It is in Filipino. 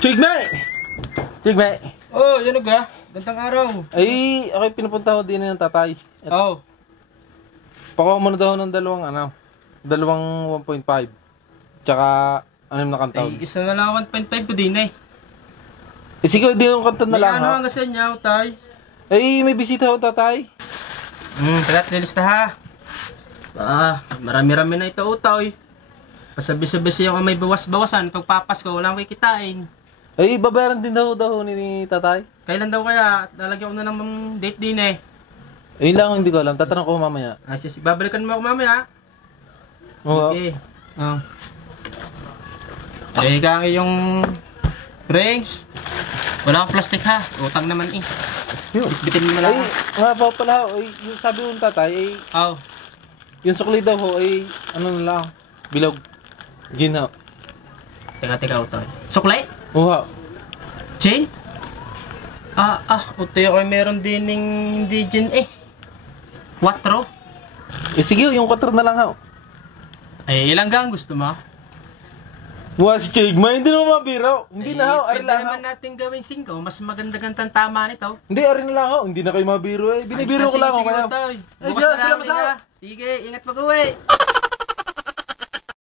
Chigme! Chigme! Oh, yan ga. Gandang araw. Ay, ako'y pinupunta ko din ng tatay. Oo. Pakuha mo na daw ng dalawang 1.5. Tsaka, 6 na kantaw. Ay, isa na lang 1.5 ko din eh. Eh, sige, di yung kanta na May lang ano ha. hanggang sa inyo, tay? Ay, may bisita ho, tatay. Tagat nilista ha. Marami-rami na ito, utay. Pasabi-sabi siya kung may bawas-bawasan. Pagpapasko, walang kikitain. Ay, babayaran din daw ni tatay. Kailan daw kaya? Lalagyan ko na ng date din eh. Ayun lang, hindi ko alam. Tatanong ko mamaya. Babalikan mo ako mamaya. Oo. Okay. Ay, kang iyong rings. Wala akong plastic ha. Utang naman eh. Bitin mo na lang. Ay, nga pa pala, ay, yung sabi ko ng tatay, ay, yung sukli daw ho, ay, ano na lang, bilog. Gin ho. Teka, utay. Suklay? Oo. Gin? Utay ako ay meron din ng hindi gin eh. 4? Eh, sige, yung 4 na lang ho. Ay, ilang gang gusto mo? Was Chigma, hindi naman mabiro. Hindi na ho, ari Pwede lang ho. naman natin gawin 5. Mas maganda-gandang tama nito. Hindi, ari na lang ho. Hindi na kayo mabiro eh. Binibiro ko lang ho kaya. Ay, Ay, salamat ho. Sige, ingat pag-uwi.